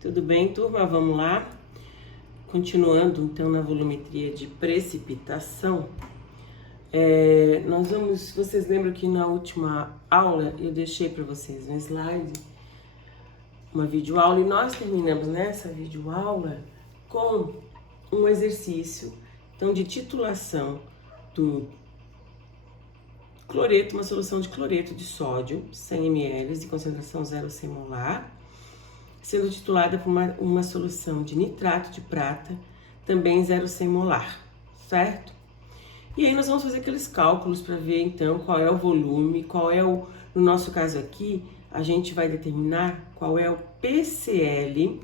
Tudo bem, turma? Vamos lá. Continuando, então, na volumetria de precipitação. Vocês lembram que na última aula eu deixei para vocês um slide, uma videoaula, e nós terminamos nessa videoaula com um exercício, então, de titulação do cloreto, uma solução de cloreto de sódio, 100 ml de concentração 0,1 molar, sendo titulada por uma solução de nitrato de prata, também 0,1 molar, certo? E aí nós vamos fazer aqueles cálculos para ver então qual é o volume, no nosso caso aqui, a gente vai determinar qual é o PCl,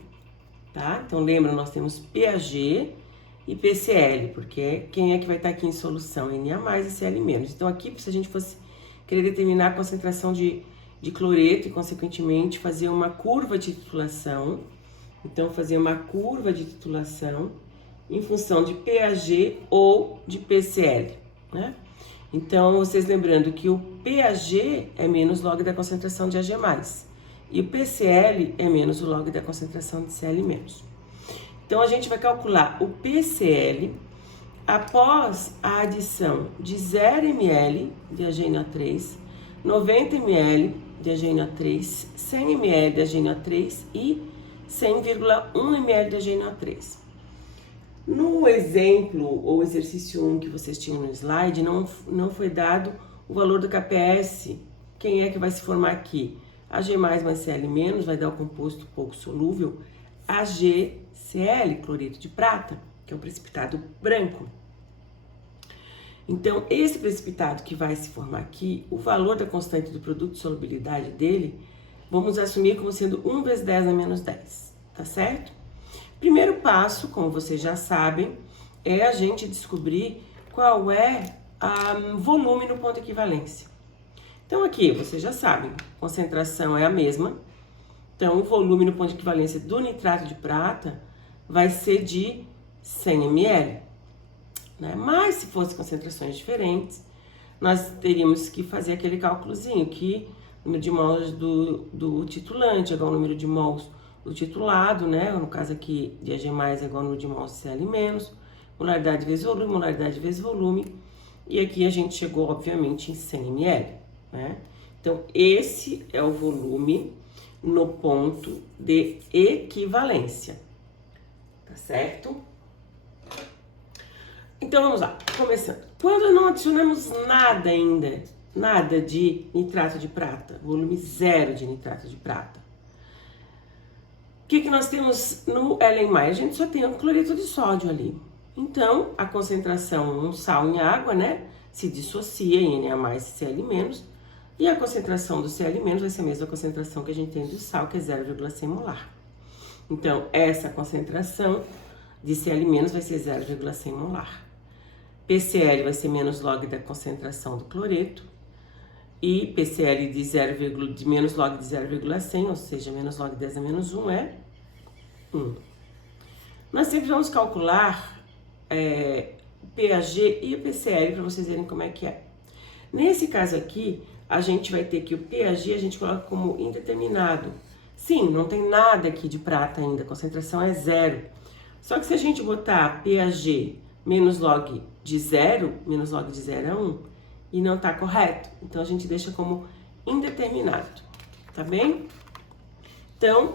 tá? Então lembra, nós temos PAG e PCl, porque quem é que vai estar aqui em solução? Na e Cl-. Então aqui, se a gente fosse querer determinar a concentração de cloreto e, consequentemente, fazer uma curva de titulação. Então, fazer uma curva de titulação em função de PAG ou de PCl, né? Então, vocês lembrando que o PAG é menos log da concentração de Ag+, e o PCl é menos o log da concentração de Cl-. Então, a gente vai calcular o PCl após a adição de 0 ml de HNO3, 90 ml de HNO3, 100 ml de HNO3 e 100,1 ml de HNO3. No exemplo ou exercício 1 que vocês tinham no slide, não foi dado o valor do KPS. Quem é que vai se formar aqui? Ag+, mais Cl-, vai dar o composto pouco solúvel AgCl, cloreto de prata, que é um precipitado branco. Então, esse precipitado que vai se formar aqui, o valor da constante do produto de solubilidade dele, vamos assumir como sendo 1 vezes 10 a menos 10, tá certo? Primeiro passo, como vocês já sabem, é a gente descobrir qual é o volume no ponto de equivalência. Então, aqui, vocês já sabem, a concentração é a mesma. Então, o volume no ponto de equivalência do nitrato de prata vai ser de 100 ml. Né? Mas, se fossem concentrações diferentes, nós teríamos que fazer aquele cálculozinho, que o número de mols do titulante é igual ao número de mols do titulado, né? No caso aqui, de Ag+, é igual ao número de mols de Cl-, molaridade vezes volume, e aqui a gente chegou, obviamente, em 100 ml, né? Então, esse é o volume no ponto de equivalência, tá certo? Então, vamos lá, começando. Quando não adicionamos nada ainda, nada de nitrato de prata, volume 0 de nitrato de prata, o que nós temos no L+? A gente só tem o cloreto de sódio ali. Então, a concentração, um sal em água, né, se dissocia em Na+, e Cl-, e a concentração do Cl- vai ser a mesma concentração que a gente tem do sal, que é 0,100 molar. Então, essa concentração de Cl- vai ser 0,100 molar. PCl vai ser menos log da concentração do cloreto, e PCl de menos log de 0,100, ou seja, menos log 10 a menos 1 é 1. Nós sempre vamos calcular o PAG e o PCl para vocês verem como é que é. Nesse caso aqui, a gente vai ter que o PAG a gente coloca como indeterminado. Sim, não tem nada aqui de prata ainda, a concentração é 0. Só que se a gente botar PAG menos log de 0, menos log de 0 é 1, e não tá correto. Então, a gente deixa como indeterminado, tá bem? Então,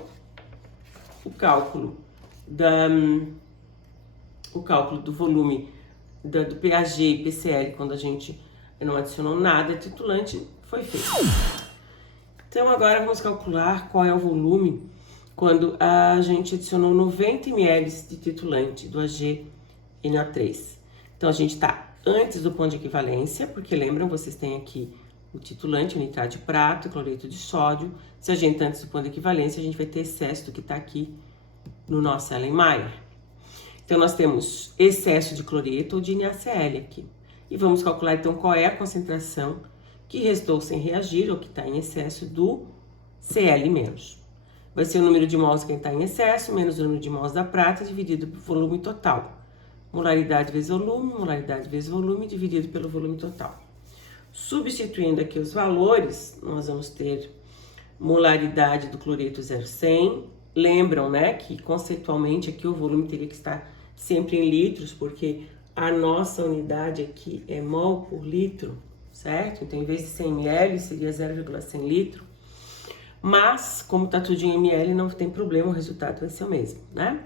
o cálculo do volume do PAG e PCl, quando a gente não adicionou nada titulante, foi feito. Então, agora vamos calcular qual é o volume quando a gente adicionou 90 ml de titulante do HNO3. Então, a gente está antes do ponto de equivalência, porque lembram, vocês têm aqui o titulante, o nitrato de prata, o cloreto de sódio. Se a gente antes do ponto de equivalência, a gente vai ter excesso do que está aqui no nosso Erlenmeyer. Então, nós temos excesso de cloreto ou de NaCl aqui. E vamos calcular, então, qual é a concentração que restou sem reagir, ou que está em excesso, do Cl-. Vai ser o número de mols que está em excesso, menos o número de mols da prata, dividido pelo volume total. Molaridade vezes volume, dividido pelo volume total. Substituindo aqui os valores, nós vamos ter molaridade do cloreto 0,100, lembram, né, que conceitualmente aqui o volume teria que estar sempre em litros, porque a nossa unidade aqui é mol por litro, certo? Então, em vez de 100 ml, seria 0,100 litro. Mas, como tá tudo em ml, não tem problema, o resultado vai ser o mesmo, né?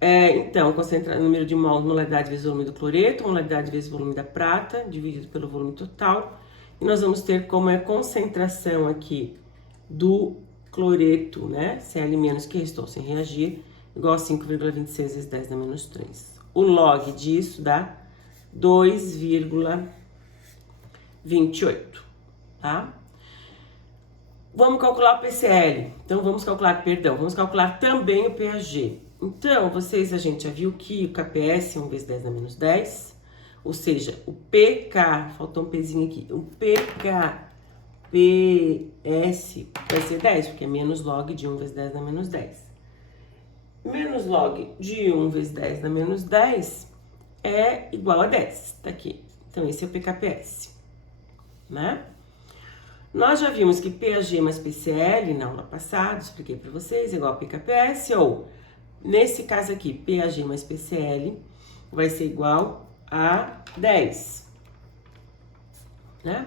Então, concentrar o número de mols, molaridade vezes o volume do cloreto, molaridade vezes o volume da prata, dividido pelo volume total. E nós vamos ter como é a concentração aqui do cloreto, né? Cl- que restou sem reagir, igual a 5,26 vezes 10 na menos 3. O log disso dá 2,28, tá? Vamos calcular o PCl. Então, vamos calcular também o pH. Então, a gente já viu que o KPS é 1 vezes 10 na menos 10, ou seja, o pK, faltou um Pzinho aqui, o pKPS vai ser 10, porque é menos log de 1 vezes 10 na menos 10. Menos log de 1 vezes 10 na menos 10 é igual a 10, tá aqui. Então, esse é o pKPS, né? Nós já vimos que pH mais PCl, na aula passada, expliquei para vocês, é igual a pKPS, ou, nesse caso aqui, pH mais PCl vai ser igual a 10, né?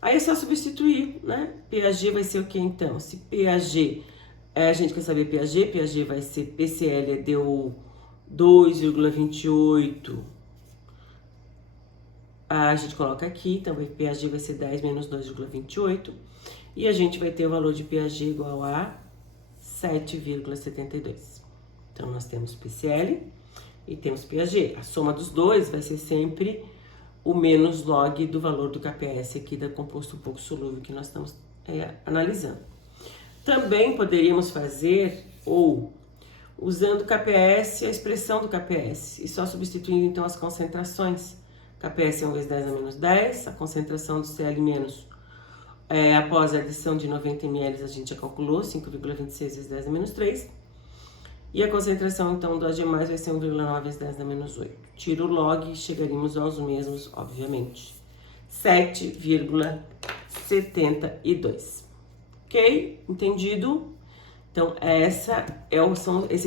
Aí é só substituir, né? pH vai ser o que então? Se pH, a gente quer saber pH vai ser PCl deu 2,28, a gente coloca aqui, então o pH vai ser 10 menos 2,28, e a gente vai ter o valor de pH igual a 7,72. Então, nós temos PCl e temos pH. A soma dos dois vai ser sempre o menos log do valor do KPS aqui da composto pouco solúvel que nós estamos analisando. Também poderíamos fazer, ou usando o KPS, a expressão do KPS, e só substituindo então as concentrações. KPS é 1 vezes 10 a menos 10, a concentração do Cl- após a adição de 90 ml a gente já calculou, 5,26 vezes 10 a menos 3. E a concentração então do Ag+, vai ser 1,9 vezes 10 a menos 8. Tira o log e chegaríamos aos mesmos, obviamente. 7,72. Ok? Entendido? Então, esses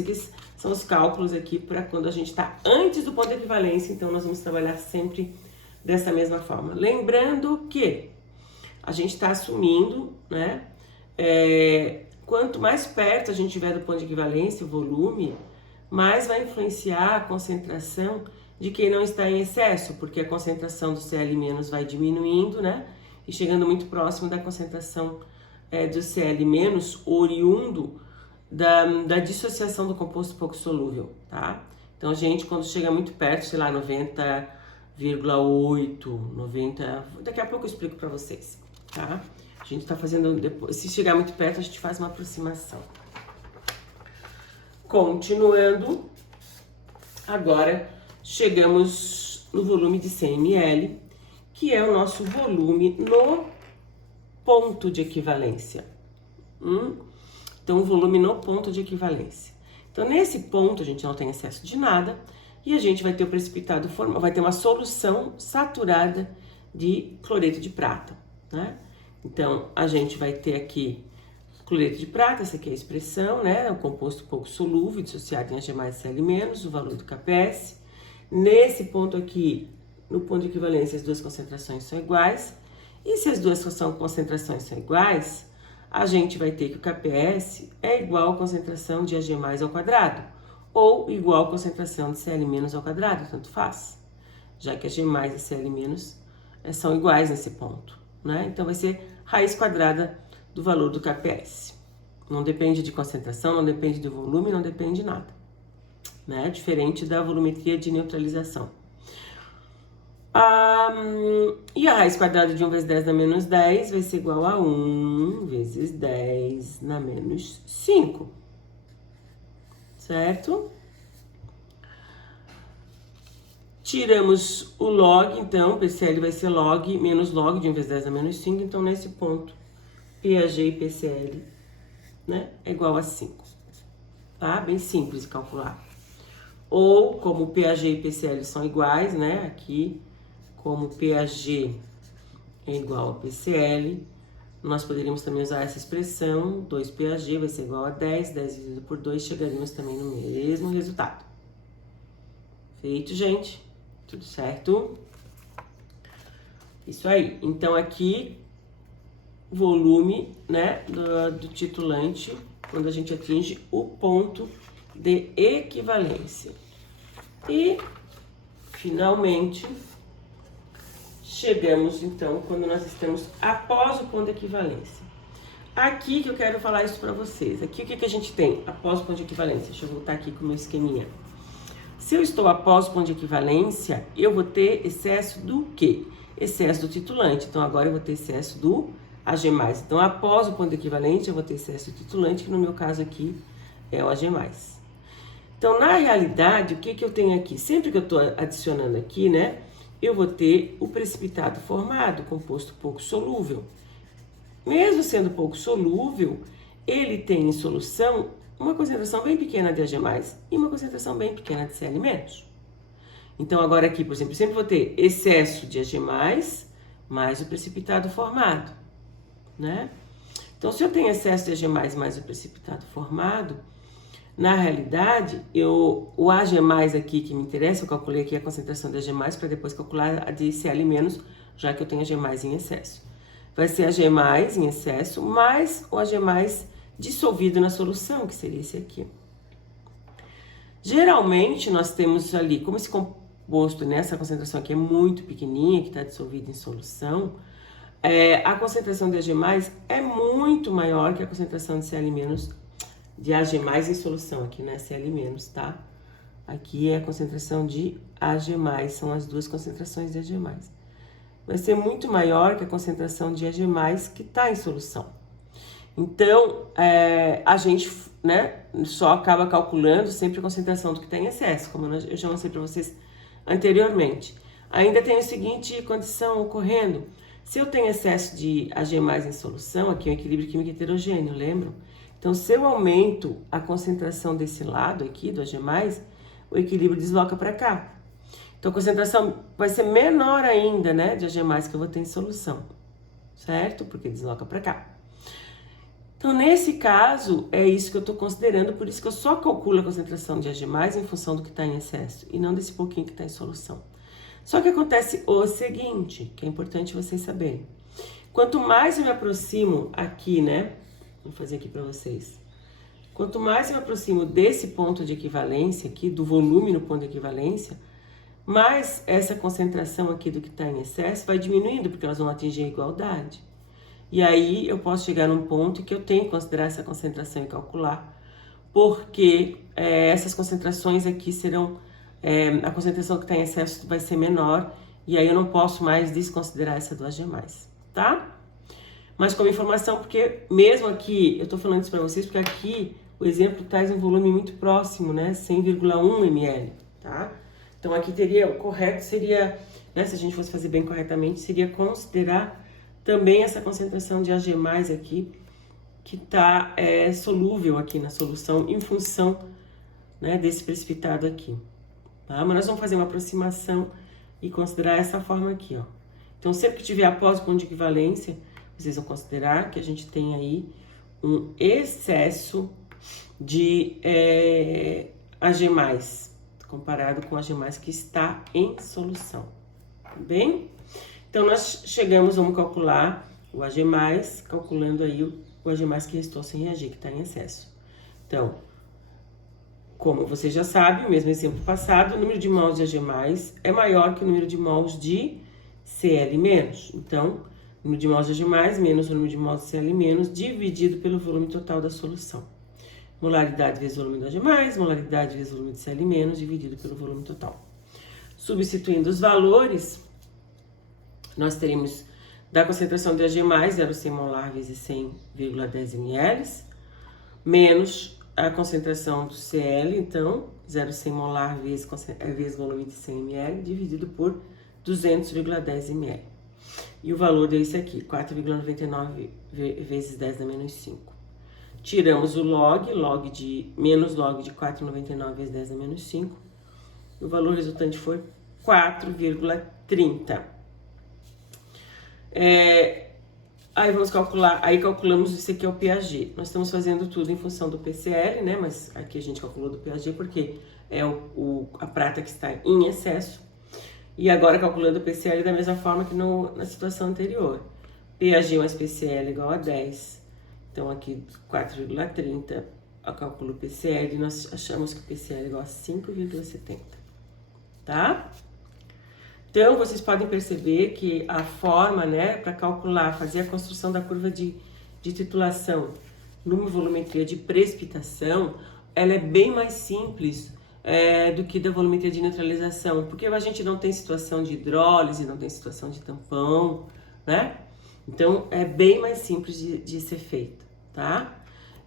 aqui são os cálculos aqui para quando a gente está antes do ponto de equivalência. Então, nós vamos trabalhar sempre dessa mesma forma. Lembrando que a gente está assumindo, né? Quanto mais perto a gente tiver do ponto de equivalência, o volume, mais vai influenciar a concentração de quem não está em excesso, porque a concentração do Cl- vai diminuindo, né? E chegando muito próximo da concentração do Cl- oriundo da dissociação do composto pouco solúvel, tá? Então, a gente, quando chega muito perto, sei lá, 90,8, 90... Daqui a pouco eu explico para vocês, tá? A gente tá fazendo, depois, se chegar muito perto, a gente faz uma aproximação. Continuando, agora chegamos no volume de 100 ml, que é o nosso volume no ponto de equivalência. Então, o volume no ponto de equivalência. Então, nesse ponto, a gente não tem excesso de nada e a gente vai ter o precipitado formal, vai ter uma solução saturada de cloreto de prata, né? Então, a gente vai ter aqui cloreto de prata, essa aqui é a expressão, né? É um composto pouco solúvel, dissociado em Ag+, Cl-, o valor do KPS. Nesse ponto aqui, no ponto de equivalência, as duas concentrações são iguais. E se as duas concentrações são iguais, a gente vai ter que o KPS é igual à concentração de Ag+ ao quadrado, ou igual à concentração de Cl- ao quadrado, tanto faz, já que Ag+ e Cl- são iguais nesse ponto, né? Então, vai ser raiz quadrada do valor do KPS. Não depende de concentração, não depende do volume, não depende de nada, né? Diferente da volumetria de neutralização. E a raiz quadrada de 1 vezes 10 na menos 10 vai ser igual a 1 vezes 10 na menos 5. Certo? Tiramos o log, então, PCl vai ser log menos log de 1 vezes 10 na menos 5. Então, nesse ponto, pH e PCl, né, é igual a 5. Tá? Bem simples de calcular. Ou, como pH e PCl são iguais, né, aqui, como pH é igual a PCl, Nós poderíamos também usar essa expressão, 2PAG vai ser igual a 10, 10 dividido por 2, chegaríamos também no mesmo resultado. Feito, gente? Tudo certo? Isso aí. Então, aqui, volume, né, do titulante, quando a gente atinge o ponto de equivalência. E, finalmente, chegamos, então, quando nós estamos após o ponto de equivalência. Aqui que eu quero falar isso para vocês. Aqui o que a gente tem após o ponto de equivalência? Deixa eu voltar aqui com o meu esqueminha. Se eu estou após o ponto de equivalência, eu vou ter excesso do quê? Excesso do titulante. Então, agora eu vou ter excesso do AG+. Então, após o ponto de equivalente, eu vou ter excesso do titulante, que no meu caso aqui é o AG+. Então, na realidade, o que eu tenho aqui? Sempre que eu estou adicionando aqui, né, eu vou ter o precipitado formado, composto pouco solúvel. Mesmo sendo pouco solúvel, ele tem em solução uma concentração bem pequena de AG+, e uma concentração bem pequena de Cl-. Então, agora aqui, por exemplo, eu sempre vou ter excesso de AG+, mais o precipitado formado, né? Então, se eu tenho excesso de AG+, mais o precipitado formado, na realidade, o AG+ aqui que me interessa, eu calculei aqui a concentração de AG+, para depois calcular a de Cl-, já que eu tenho AG+ em excesso. Vai ser AG+ em excesso, mais o AG+ dissolvido na solução, que seria esse aqui. Geralmente, nós temos ali, como esse composto nessa concentração aqui é muito pequenininha, que está dissolvido em solução, a concentração de AG+ é muito maior que a concentração de Cl-, de AG+ em solução, aqui não é Cl-, tá? Aqui é a concentração de AG+, são as duas concentrações de AG+. Vai ser muito maior que a concentração de AG+, que está em solução. Então, a gente, né, só acaba calculando sempre a concentração do que está em excesso, como eu já mostrei para vocês anteriormente. Ainda tem a seguinte condição ocorrendo. Se eu tenho excesso de AG+ em solução, aqui é um equilíbrio químico heterogêneo, lembram? Então, se eu aumento a concentração desse lado aqui, do AG+, o equilíbrio desloca para cá. Então, a concentração vai ser menor ainda, né, de AG+, que eu vou ter em solução, certo? Porque desloca para cá. Então, nesse caso, é isso que eu estou considerando, por isso que eu só calculo a concentração de AG+, em função do que está em excesso, e não desse pouquinho que está em solução. Só que acontece o seguinte, que é importante vocês saberem. Quanto mais eu me aproximo aqui, né, vou fazer aqui para vocês. Quanto mais eu me aproximo desse ponto de equivalência aqui, do volume no ponto de equivalência, mais essa concentração aqui do que está em excesso vai diminuindo, porque elas vão atingir a igualdade. E aí eu posso chegar num ponto que eu tenho que considerar essa concentração e calcular, porque essas concentrações aqui serão, a concentração que está em excesso vai ser menor, e aí eu não posso mais desconsiderar essa do AG+, tá? Mas como informação, porque mesmo aqui, eu estou falando isso para vocês, porque aqui o exemplo traz um volume muito próximo, né, 100,1 ml, tá? Então aqui teria, o correto seria, né, se a gente fosse fazer bem corretamente, seria considerar também essa concentração de AG+, aqui, que está solúvel aqui na solução, em função, né, desse precipitado aqui, tá? Mas nós vamos fazer uma aproximação e considerar essa forma aqui, ó. Então, sempre que tiver após o ponto de equivalência, vocês vão considerar que a gente tem aí um excesso de AG+, comparado com AG+, que está em solução, tá bem? Então, nós chegamos, vamos calcular o AG+, calculando aí o AG+, que restou sem reagir, que está em excesso. Então, como você já sabe, o mesmo exemplo passado, o número de mols de AG+, é maior que o número de mols de Cl-. Então, o número de mols de AG+, menos o número de mols de Cl-, dividido pelo volume total da solução. Molaridade vezes o volume do AG+, molaridade vezes o volume de Cl-, dividido pelo volume total. Substituindo os valores, nós teremos da concentração de AG+, 0,100 molar vezes 100,10 ml, menos a concentração do Cl, então, 0,100 molar vezes volume de 100 ml, dividido por 200,10 ml. E o valor desse aqui, 4,99 vezes 10 a menos 5. Tiramos o log de menos log de 4,99 vezes 10 a menos 5. E o valor resultante foi 4,30. Aí vamos calcular, aí calculamos isso aqui é o PAG. Nós estamos fazendo tudo em função do PCL, né? Mas aqui a gente calculou do PAG porque é a prata que está em excesso. E agora calculando o PCL da mesma forma que na situação anterior. PAG mais PCL igual a 10. Então aqui 4,30 eu calculo o PCL e nós achamos que o PCL é igual a 5,70. Tá? Então, vocês podem perceber que a forma, né, para calcular, fazer a construção da curva de titulação numa volumetria de precipitação, ela é bem mais simples do que da volumetria de neutralização, porque a gente não tem situação de hidrólise, não tem situação de tampão, né? Então, é bem mais simples de ser feito, tá?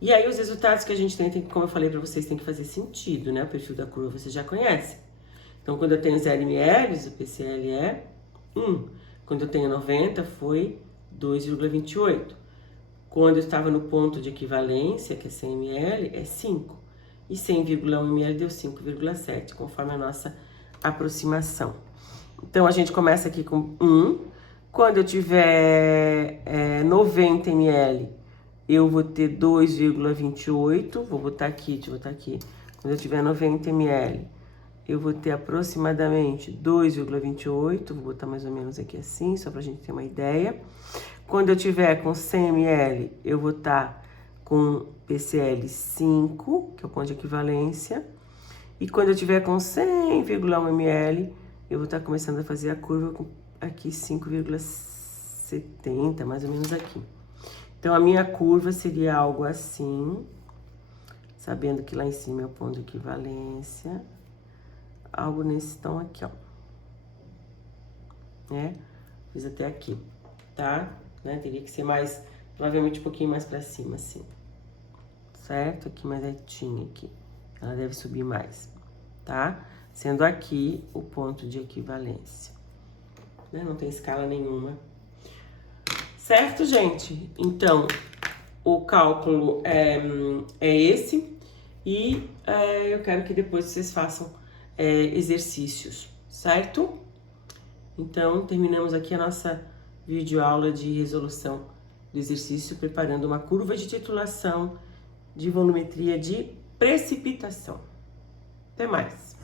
E aí, os resultados que a gente tem, como eu falei para vocês, tem que fazer sentido, né? O perfil da curva você já conhece. Então, quando eu tenho 0 ml, o PCL é 1. Quando eu tenho 90, foi 2,28. Quando eu estava no ponto de equivalência, que é 100 ml, é 5. E 100,1 ml deu 5,7, conforme a nossa aproximação. Então, a gente começa aqui com 1. Quando eu tiver 90 ml, eu vou ter 2,28. Vou botar aqui, deixa eu botar aqui. Quando eu tiver 90 ml, eu vou ter aproximadamente 2,28, vou botar mais ou menos aqui assim, só pra gente ter uma ideia. Quando eu tiver com 100 ml, eu vou estar com PCL 5, que é o ponto de equivalência. E quando eu tiver com 100,1 ml, eu vou estar começando a fazer a curva com aqui 5,70, mais ou menos aqui. Então, a minha curva seria algo assim, sabendo que lá em cima é o ponto de equivalência. Algo nesse tom aqui, ó. Né? Fiz até aqui, tá? Né? Teria que ser mais, provavelmente um pouquinho mais pra cima, assim. Certo? Aqui mais retinha aqui. Ela deve subir mais, tá? Sendo aqui o ponto de equivalência. Né? Não tem escala nenhuma. Certo, gente? Então, o cálculo é esse. E eu quero que depois vocês façam exercícios, certo? Então, terminamos aqui a nossa videoaula de resolução do exercício, preparando uma curva de titulação de volumetria de precipitação. Até mais!